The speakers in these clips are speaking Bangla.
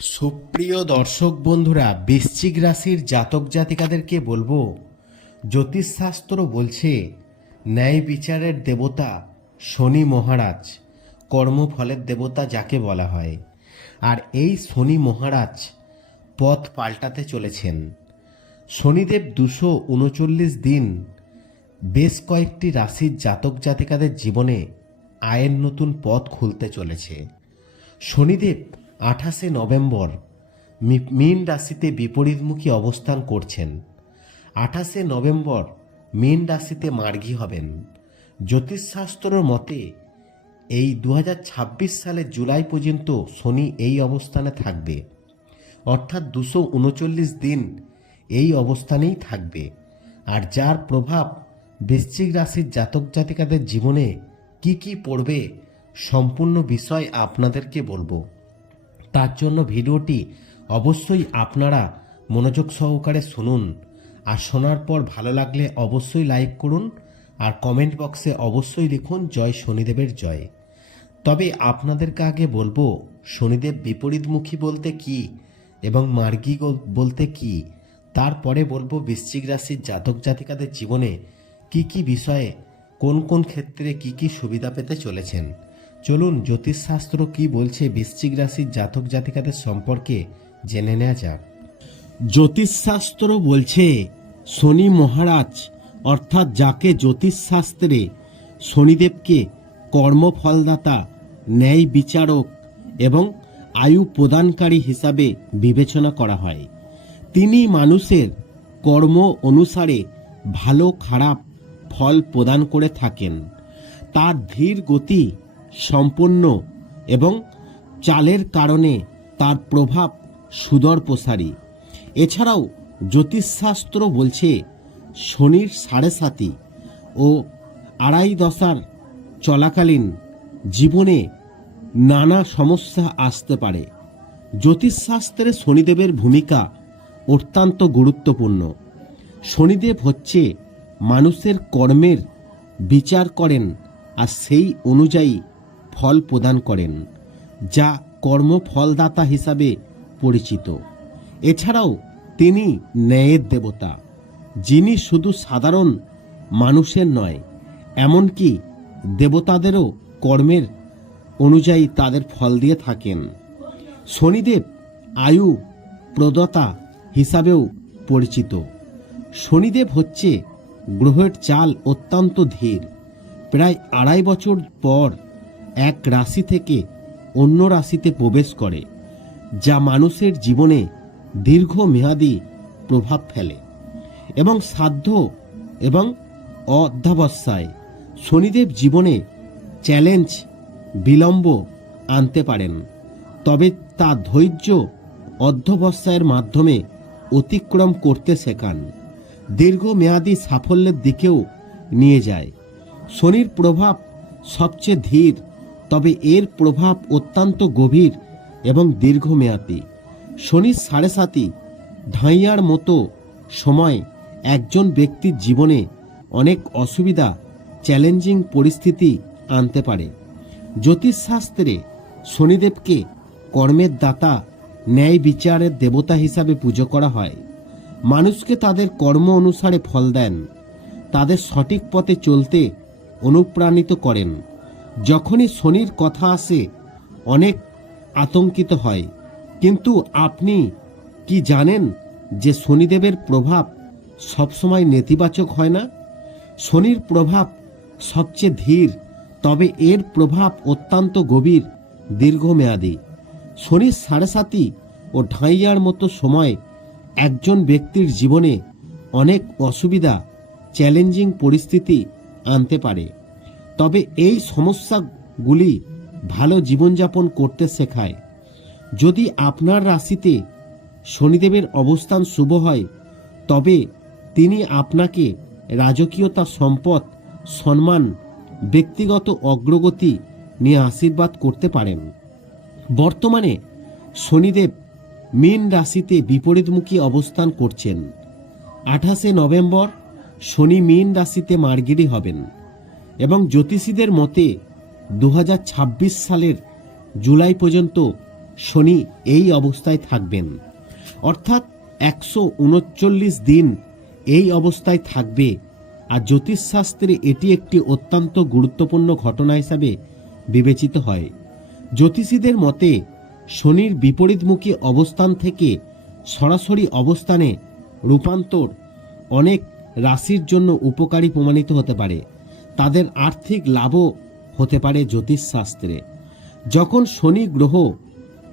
সুপ্রিয় দর্শক বন্ধুরা, বৃশ্চিক রাশির জাতক জাতিকাদেরকে বলব, জ্যোতিষশাস্ত্র বলছে, ন্যায় বিচারের দেবতা শনি মহারাজ, কর্মফলের দেবতা যাকে বলা হয়। আর এই শনি মহারাজ পথ পাল্টাতে চলেছেন। শনিদেব দুশো উনচল্লিশ দিন বেশ কয়েকটি রাশির জাতক জাতিকাদের জীবনে আয়ের নতুন পথ খুলতে চলেছে। শনিদেব আঠাশে নভেম্বর মীন রাশিতে বিপরীতমুখী অবস্থান করছেন। আঠাশে নভেম্বর মীন রাশিতে মার্গী হবেন। জ্যোতিষশাস্ত্রর মতে, এই দু সালের জুলাই পর্যন্ত শনি এই অবস্থানে থাকবে। অর্থাৎ দুশো উনচল্লিশ দিন এই অবস্থানেই থাকবে। আর যার প্রভাব বৃশ্চিক রাশির জাতক জাতিকাদের জীবনে কি কি পড়বে, সম্পূর্ণ বিষয় আপনাদেরকে বলব। তার জন্য ভিডিওটি অবশ্যই আপনারা মনোযোগ সহকারে শুনুন। আর শোনার পর ভালো লাগলে অবশ্যই লাইক করুন আর কমেন্ট বক্সে অবশ্যই লিখুন, জয় শনিদেবের জয়। তবে আপনাদেরকে আগে বলব, শনিদেব বিপরীতমুখী বলতে কি এবং মার্গী বলতে কি? তারপরে বলব, বৃশ্চিক রাশির জাতক জাতিকাদের জীবনে কি কি বিষয়ে কোন কোন ক্ষেত্রে কি কি সুবিধা পেতে চলেছেন? চলুন জ্যোতিষশাস্ত্র কি বলছে বৃশ্চিক রাশির জাতক জাতিকাদের সম্পর্কে জেনে নেওয়া যাক। জ্যোতিষশাস্ত্র বলছে, শনি মহারাজ, অর্থাৎ যাকে জ্যোতিষশাস্ত্রে শনিদেবকে কর্মফলদাতা, ন্যায় বিচারক এবং আয়ু প্রদানকারী হিসাবে বিবেচনা করা হয়। তিনি মানুষের কর্ম অনুসারে ভালো খারাপ ফল প্রদান করে থাকেন। তার ধীর গতি সম্পন্ন এবং চালের কারণে তার প্রভাব সুদর প্রসারী এছাড়াও জ্যোতিষশাস্ত্র বলছে, শনির সাড়ে সাতি ও আড়াই দশার চলাকালীন জীবনে নানা সমস্যা আসতে পারে। জ্যোতিষশাস্ত্রে শনিদেবের ভূমিকা অত্যন্ত গুরুত্বপূর্ণ। শনিদেব হচ্ছে মানুষের কর্মের বিচার করেন আর সেই অনুযায়ী ফল প্রদান করেন, যা কর্মফলদাতা হিসাবে পরিচিত। এছাড়াও তিনি ন্যায়ের দেবতা, যিনি শুধু সাধারণ মানুষের নয়, এমনকি দেবতাদেরও কর্মের অনুযায়ী তাদের ফল দিয়ে থাকেন। শনিদেব আয়ু প্রদাতা হিসাবেও পরিচিত। শনিদেব হচ্ছে গ্রহের চাল অত্যন্ত ধীর। প্রায় আড়াই বছর পর এক রাশি থেকে অন্য রাশিতে প্রবেশ করে, যা মানুষের জীবনে দীর্ঘমেয়াদী প্রভাব ফেলে এবং সাধ্য এবং অধ্যাবস্যায় শনিদেব জীবনে চ্যালেঞ্জ বিলম্ব আনতে পারেন। তবে তা ধৈর্য অধ্যবস্যায়ের মাধ্যমে অতিক্রম করতে শেখান। দীর্ঘমেয়াদী সাফল্যের দিকেও নিয়ে যায়। শনির প্রভাব সবচেয়ে ধীর তবে এর প্রভাব অত্যন্ত গভীর এবং দীর্ঘমেয়াদী। শনির সাড়ে সাতি ঢাইয়ার মতো সময় একজন ব্যক্তির জীবনে অনেক অসুবিধা, চ্যালেঞ্জিং পরিস্থিতি আনতে পারে। জ্যোতিষশাস্ত্রে শনিদেবকে কর্মের দাতা, ন্যায় বিচারের দেবতা হিসাবে পুজো করা হয়। মানুষকে তাদের কর্ম অনুসারে ফল দেন, তাদের সঠিক পথে চলতে অনুপ্রাণিত করেন। যখনই শনির কথা আসে, অনেক আতঙ্কিত হয়। কিন্তু আপনি কি জানেন যে শনিদেবের প্রভাব সবসময় নেতিবাচক হয় না? শনির প্রভাব সবচেয়ে ধীর, তবে এর প্রভাব অত্যন্ত গভীর, দীর্ঘমেয়াদী। শনির সাড়ে সাতি ও ঢাইয়ার মতো সময় একজন ব্যক্তির জীবনে অনেক অসুবিধা, চ্যালেঞ্জিং পরিস্থিতি আনতে পারে। তবে এই সমস্যাগুলি ভালো জীবনযাপন করতে শেখায়। যদি আপনার রাশিতে শনিদেবের অবস্থান শুভ হয়, তবে তিনি আপনাকে রাজকীয়তা, সম্পদ, সম্মান, ব্যক্তিগত অগ্রগতি নিয়ে আশীর্বাদ করতে পারেন। বর্তমানে শনিদেব মীন রাশিতে বিপরীতমুখী অবস্থান করছেন। আঠাশে নভেম্বর শনি মীন রাশিতে মার্গিরি হবেন। এবং জ্যোতিষীদের মতে দু হাজার ছাব্বিশ সালের জুলাই পর্যন্ত শনি এই অবস্থায় থাকবেন। অর্থাৎ একশো উনচল্লিশ দিন এই অবস্থায় থাকবে। আর জ্যোতিষশাস্ত্রে এটি একটি অত্যন্ত গুরুত্বপূর্ণ ঘটনা হিসাবে বিবেচিত হয়। জ্যোতিষীদের মতে, শনির বিপরীতমুখী অবস্থান থেকে সরাসরি অবস্থানে রূপান্তর অনেক রাশির জন্য উপকারী প্রমাণিত হতে পারে। তাদের আর্থিক লাভও হতে পারে জ্যোতিষশাস্ত্রে। যখন শনি গ্রহ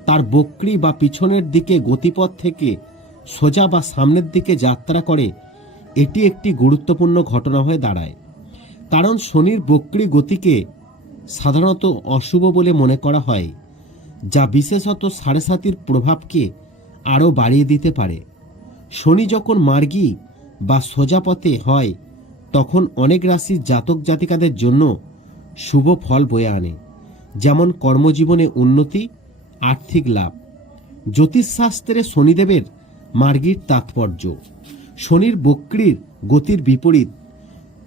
তার বক্রি বা পিছনের দিকে গতিপথ থেকে সোজা বা সামনের দিকে যাত্রা করে, এটি একটি গুরুত্বপূর্ণ ঘটনা হয়ে দাঁড়ায়। কারণ শনির বক্রি গতিকে সাধারণত অশুভ বলে মনে করা হয়, যা বিশেষত সাড়ে সাতির প্রভাবকে আরও বাড়িয়ে দিতে পারে। শনি যখন মার্গী বা সোজা পথে হয় তখন অনেক রাশির জাতক জাতিকাদের জন্য শুভ ফল বয়ে আনে। যেমন কর্মজীবনে উন্নতি, আর্থিক লাভ। জ্যোতিষশাস্ত্রে শনিদেবের মার্গীর তাৎপর্য। শনির বক্রির গতির বিপরীত।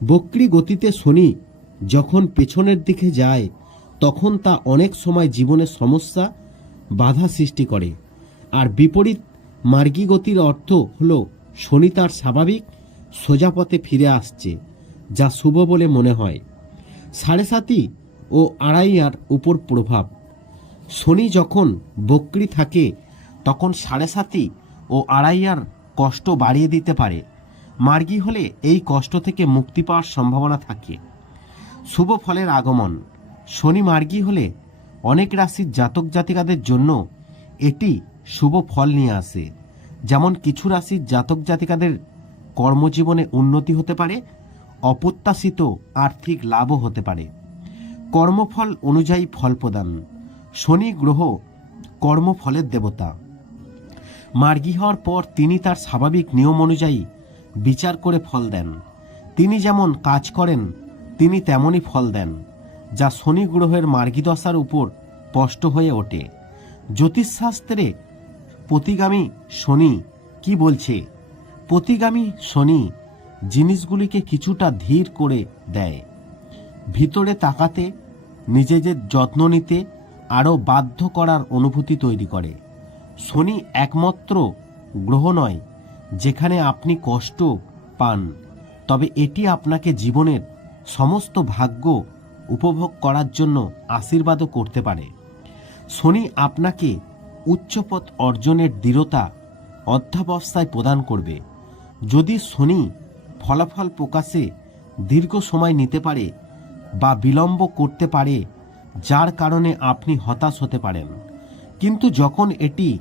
বক্রি গতিতে শনি যখন পেছনের দিকে যায়, তখন তা অনেক সময় জীবনে সমস্যা, বাধা সৃষ্টি করে। আর বিপরীত মার্গী গতির অর্থ হল শনি তার স্বাভাবিক সোজা পথে ফিরে আসছে, যা শুভ বলে মনে হয়। সাড়ে সাতই ও আড়াইয়ার উপর প্রভাব। শনি যখন বক্রি থাকে, তখন সাড়ে সাতই ও আড়াইয়ার কষ্ট বাড়িয়ে দিতে পারে। মার্গী হলে এই কষ্ট থেকে মুক্তি পাওয়ার সম্ভাবনা থাকে। শুভ ফলের আগমন। শনি মার্গী হলে অনেক রাশির জাতক জাতিকাদের জন্য এটি শুভ ফল নিয়ে আসে। যেমন কিছু রাশির জাতক জাতিকাদের কর্মজীবনে উন্নতি হতে পারে, অপ্রত্যাশিত আর্থিক লাভও হতে পারে। কর্মফল অনুযায়ী ফল প্রদান। শনি গ্রহ কর্মফলের দেবতা। মার্গী হওয়ার পর তিনি তার স্বাভাবিক নিয়ম অনুযায়ী বিচার করে ফল দেন। তিনি যেমন কাজ করেন, তিনি তেমনই ফল দেন, যা শনি গ্রহের মার্গীদশার উপর স্পষ্ট হয়ে ওঠে। জ্যোতিষশাস্ত্রে প্রতিগামী শনি কি বলছে? প্রতিগামী শনি জিনিসগুলিকে কিছুটা ধীর করে দেয়। ভিতরে তাকাতে, নিজেদের যত্ন নিতে আরও বাধ্য করার অনুভূতি তৈরি করে। শনি একমাত্র গ্রহ নয়, যেখানে আপনি কষ্ট পান, তবে এটি আপনাকে জীবনের সমস্ত ভাগ্য উপভোগ করার জন্য আশীর্বাদও করতে পারে। শনি আপনাকে উচ্চপথ অর্জনের দৃঢ়তা অধ্যাবস্থায় প্রদান করবে। যদি শনি ফলাফল প্রকাশে দীর্ঘ সময় নিতে পারে বা বিলম্ব করতে পারে, যার কারণে আপনি হতাশ হতে পারেন। কিন্তু যখন এটি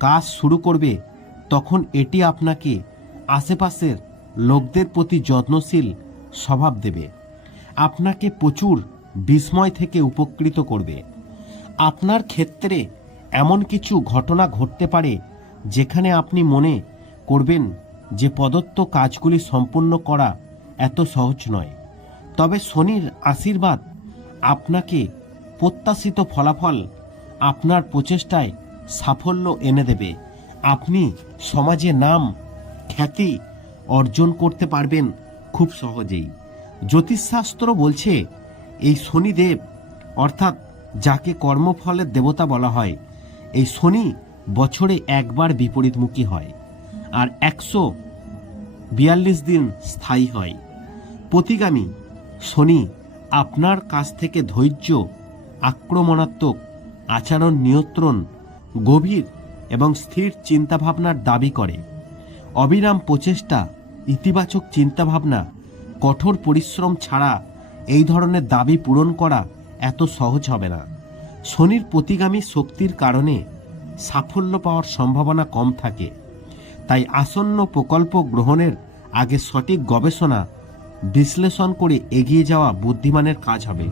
কাজ শুরু করবে, তখন এটি আপনাকে আশেপাশের লোকদের প্রতি যত্নশীল স্বভাব দেবে। আপনাকে প্রচুর বিস্ময় থেকে উপকৃত করবে। আপনার ক্ষেত্রে এমন কিছু ঘটনা ঘটতে পারে, যেখানে আপনি মনে করবেন যে প্রদত্ত কাজগুলি সম্পূর্ণ করা এত সহজ নয়। তবে শনির আশীর্বাদ আপনাকে প্রত্যাশিত ফলাফল আপনার প্রচেষ্টায় সাফল্য এনে দেবে। আপনি সমাজে নাম, খ্যাতি অর্জন করতে পারবেন খুব সহজেই। জ্যোতিষশাস্ত্র বলছে, এই শনিদেব, অর্থাৎ যাকে কর্মফলের দেবতা বলা হয়, এই শনি বছরে একবার বিপরীতমুখী হয়। আর একশো বিয়াল্লিশ দিন স্থায়ী হয়। প্রতিগামী শনি আপনার কাছ থেকে ধৈর্য, আক্রমণাত্মক আচরণ নিয়ন্ত্রণ, গভীর এবং স্থির চিন্তাভাবনার দাবি করে। অবিরাম প্রচেষ্টা, ইতিবাচক চিন্তাভাবনা, কঠোর পরিশ্রম ছাড়া এই ধরনের দাবি পূরণ করা এত সহজ হবে না। শনির প্রতিগামী শক্তির কারণে সাফল্য পাওয়ার সম্ভাবনা কম থাকে। তাই আসন্ন প্রকল্প গ্রহণের আগে সঠিক গবেষণা, বিশ্লেষণ করে এগিয়ে যাওয়া বুদ্ধিমানের কাজ হবে।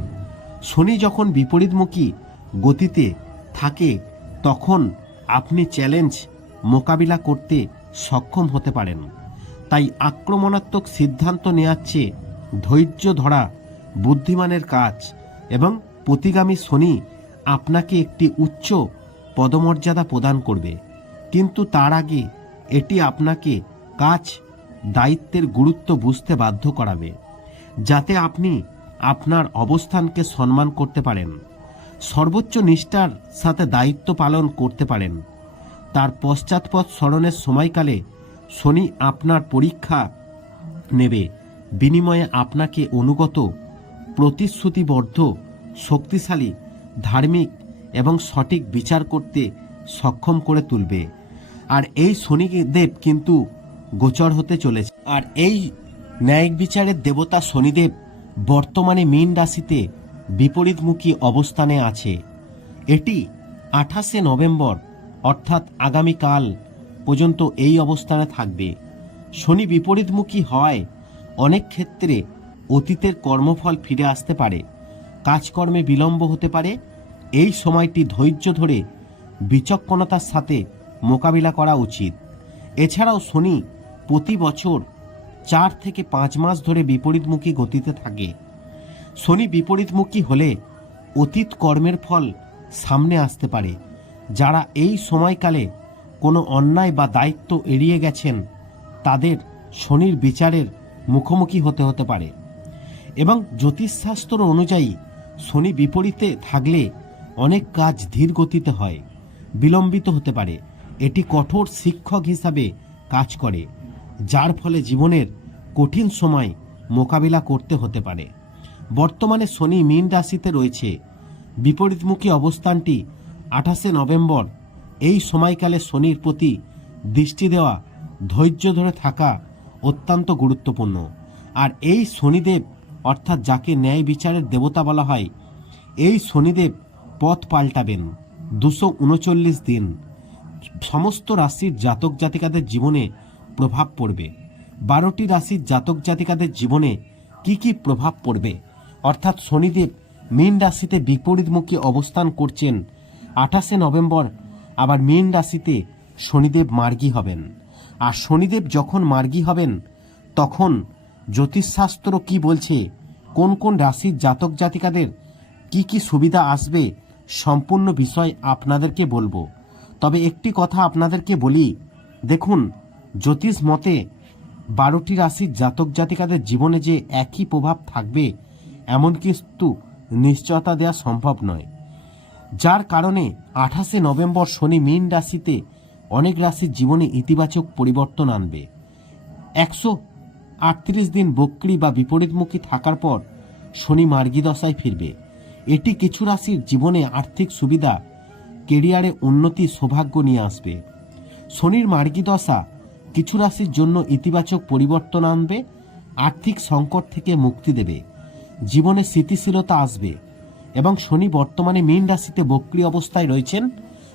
শনি যখন বিপরীতমুখী গতিতে থাকে, তখন আপনি চ্যালেঞ্জ মোকাবিলা করতে সক্ষম হতে পারেন। তাই আক্রমণাত্মক সিদ্ধান্ত নেওয়ার চেয়ে ধৈর্য ধরা বুদ্ধিমানের কাজ এবং প্রতিগামী শনি আপনাকে একটি উচ্চ পদমর্যাদা প্রদান করবে। কিন্তু তার আগে এটি আপনাকে কাজ, দায়িত্বের গুরুত্ব বুঝতে বাধ্য করাবে, যাতে আপনি আপনার অবস্থানকে সম্মান করতে পারেন, সর্বোচ্চ নিষ্ঠার সাথে দায়িত্ব পালন করতে পারেন। তার পশ্চাৎপদ স্মরণের সময়কালে শনি আপনার পরীক্ষা নেবে, বিনিময়ে আপনাকে অনুগত, প্রতিশ্রুতিবদ্ধ, শক্তিশালী, ধার্মিক এবং সঠিক বিচার করতে সক্ষম করে তুলবে। আর এই শনিদেব কিন্তু গোচর হতে চলেছে। আর এই ন্যায়িক বিচারের দেবতা শনিদেব বর্তমানে মীন রাশিতে বিপরীতমুখী অবস্থানে আছে। এটি আঠাশে নভেম্বর, অর্থাৎ আগামীকাল পর্যন্ত এই অবস্থানে থাকবে। শনি বিপরীতমুখী হওয়ায় অনেক ক্ষেত্রে অতীতের কর্মফল ফিরে আসতে পারে, কাজকর্মে বিলম্ব হতে পারে। এই সময়টি ধৈর্য ধরে বিচক্ষণতার সাথে মোকাবিলা করা উচিত। এছাড়াও শনি প্রতি বছর চার থেকে পাঁচ মাস ধরে বিপরীতমুখী গতিতে থাকে। শনি বিপরীতমুখী হলে অতীত কর্মের ফল সামনে আসতে পারে, যারা এই সময়কালে কোনো অন্যায় বা দায়িত্ব এড়িয়ে গেছেন, তাদের শনির বিচারের মুখোমুখি হতে হতে পারে। এবং জ্যোতিষশাস্ত্র অনুযায়ী শনি বিপরীতে থাকলে অনেক কাজ ধীর গতিতে হয়, বিলম্বিত হতে পারে। এটি কঠোর শিক্ষক হিসাবে কাজ করে, যার ফলে জীবনের কঠিন সময় মোকাবিলা করতে হতে পারে। বর্তমানে শনি মীন রাশিতে রয়েছে। বিপরীতমুখী অবস্থানটি আঠাশে নভেম্বর এই সময়কালে শনির প্রতি দৃষ্টি দেওয়া, ধৈর্য ধরে থাকা অত্যন্ত গুরুত্বপূর্ণ। আর এই শনিদেব, অর্থাৎ যাকে ন্যায় বিচারের দেবতা বলা হয়, এই শনিদেব পথ পাল্টাবেন। দুশো উনচল্লিশ দিন। সমস্ত রাশির জাতক জাতিকাদের জীবনে প্রভাব পড়বে। বারোটি রাশির জাতক জাতিকাদের জীবনে কি কি প্রভাব পড়বে? অর্থাৎ শনিদেব মীন রাশিতে বিপরীতমুখী অবস্থান করছেন। আঠাশে নভেম্বর আবার মীন রাশিতে শনিদেব মার্গী হবেন। আর শনিদেব যখন মার্গী হবেন, তখন জ্যোতিষশাস্ত্র কি বলছে? কোন কোন রাশির জাতক জাতিকাদের কি কি সুবিধা আসবে? সম্পূর্ণ বিষয় আপনাদেরকে বলব। তবে একটি কথা আপনাদেরকে বলি। দেখুন, জ্যোতিষ মতে, বারোটি রাশির জাতক জাতিকাদের জীবনে যে একই প্রভাব থাকবে, এমন কিন্তু নিশ্চয়তা দেওয়া সম্ভব নয়। যার কারণে আঠাশে নভেম্বর শনি মীন রাশিতে অনেক রাশির জীবনে ইতিবাচক পরিবর্তন আনবে। একশো আটত্রিশ দিন বক্রি বা বিপরীতমুখী থাকার পর শনি মার্গী দশায় ফিরবে। এটি কিছু রাশির জীবনে আর্থিক সুবিধা কেরিয়ারে উন্নতি সৌভাগ্য নিয়ে আসবে। শনির মার্গী দশা, কিছু রাশির জন্য ইতিবাচক পরিবর্তন আনবে, আর্থিক সংকট থেকে মুক্তি দেবে, জীবনে স্থিতিশীলতা আসবে এবং শনি বর্তমানে মীন রাশিতে বক্রি অবস্থায় রয়েছেন,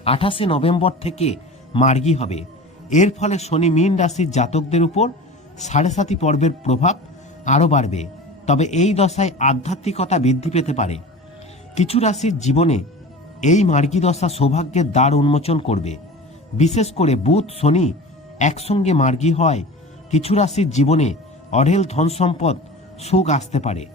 আঠাশে নভেম্বর থেকে মার্গী হবে। এর ফলে শনি মীন রাশির জাতকদের উপর সাড়ে সাতি পর্বের প্রভাব আরও বাড়বে। তবে এই দশায় আধ্যাত্মিকতা বৃদ্ধি পেতে পারে। কিছু রাশির জীবনে এই মার্গী দশা সৌভাগ্যের দ্বার উন্মোচন করবে। বিশেষ করে বুধ, শনি একসঙ্গে মার্গী হয়, কিছু রাশির জীবনে অঢেল ধন সম্পদ সুখ আসতে পারে।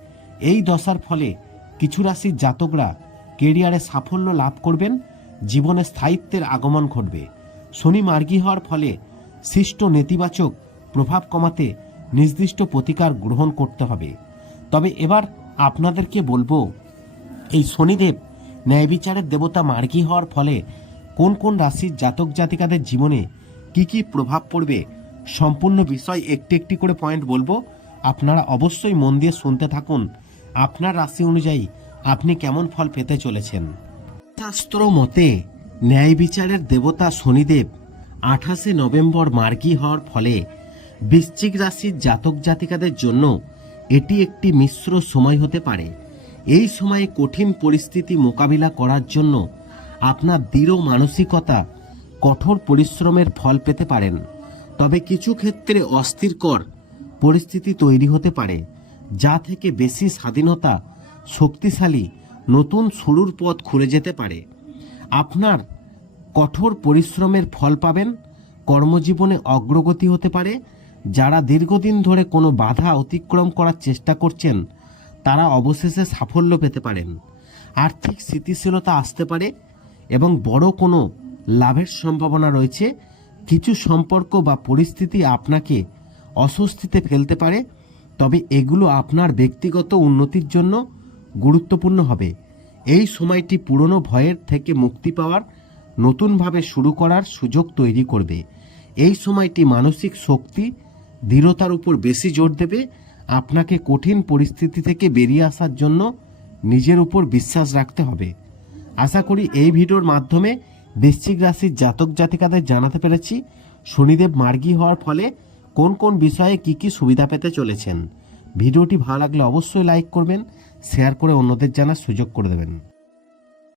এই দশার ফলে কিছু রাশির জাতকরা কেরিয়ারে সাফল্য লাভ করবেন, জীবনে স্থায়িত্বের আগমন ঘটবে। শনি মার্গী হওয়ার ফলে সৃষ্ট নেতিবাচক প্রভাব কমাতে নির্দিষ্ট প্রতিকার গ্রহণ করতে হবে। তবে এবার আপনাদেরকে বলব, এই শনিদেব ন্যায় বিচারের দেবতা মার্গী হওয়ার ফলে কোন কোন রাশির জাতক জাতিকাদের জীবনে কি কি প্রভাব পড়বে সম্পূর্ণ বিষয় একটি একটি করে পয়েন্ট বলব। আপনারা অবশ্যই মন দিয়ে শুনতে থাকুন। আপনার রাশি অনুযায়ী আপনি কেমন ফল পেতে চলেছেন? শাস্ত্র মতে ন্যায় বিচারের দেবতা শনিদেব আঠাশে নভেম্বর মার্গী হওয়ার ফলে বৃশ্চিক রাশির জাতক জাতিকাদের জন্য এটি একটি মিশ্র সময় হতে পারে। এই সময়ে কঠিন পরিস্থিতি মোকাবিলা করার জন্য আপনার দৃঢ় মানসিকতা কঠোর পরিশ্রমের ফল পেতে পারেন। তবে কিছু ক্ষেত্রে অস্থিরকর পরিস্থিতি তৈরি হতে পারে, যা থেকে বেশি স্বাধীনতা শক্তিশালী নতুন শুরুর পথ খুলে যেতে পারে। আপনার কঠোর পরিশ্রমের ফল পাবেন, কর্মজীবনে অগ্রগতি হতে পারে, যারা দীর্ঘদিন ধরে কোনো বাধা অতিক্রম করার চেষ্টা করছেন তারা অবশেষে সাফল্য পেতে পারেন। আর্থিক স্থিতিশীলতা আসতে পারে এবং বড় কোনো লাভের সম্ভাবনা রয়েছে। কিছু সম্পর্ক বা পরিস্থিতি আপনাকে অস্বস্তিতে ফেলতে পারে, তবে এগুলো আপনার ব্যক্তিগত উন্নতির জন্য গুরুত্বপূর্ণ হবে। এই সময়টি পুরনো ভয়ের থেকে মুক্তি পাওয়ার, নতুনভাবে শুরু করার সুযোগ তৈরি করবে। এই সময়টি মানসিক শক্তি, দৃঢ়তার উপর বেশি জোর দেবে আপনাকে কঠিন পরিস্থিতি থেকে বেরিয়ে আসার জন্য নিজের উপর বিশ্বাস রাখতে হবে। আশা করি এই ভিডিওর মাধ্যমে বৃশ্চিক রাশির জাতক জাতিকাদের জানাতে পেরেছি, শনিদেব মার্গী হওয়ার ফলে কোন কোন বিষয়ে কি কি সুবিধা পেতে চলেছেন। ভিডিওটি ভালো লাগলে অবশ্যই লাইক করবেন, শেয়ার করে অন্যদের জানার সুযোগ করে দেবেন।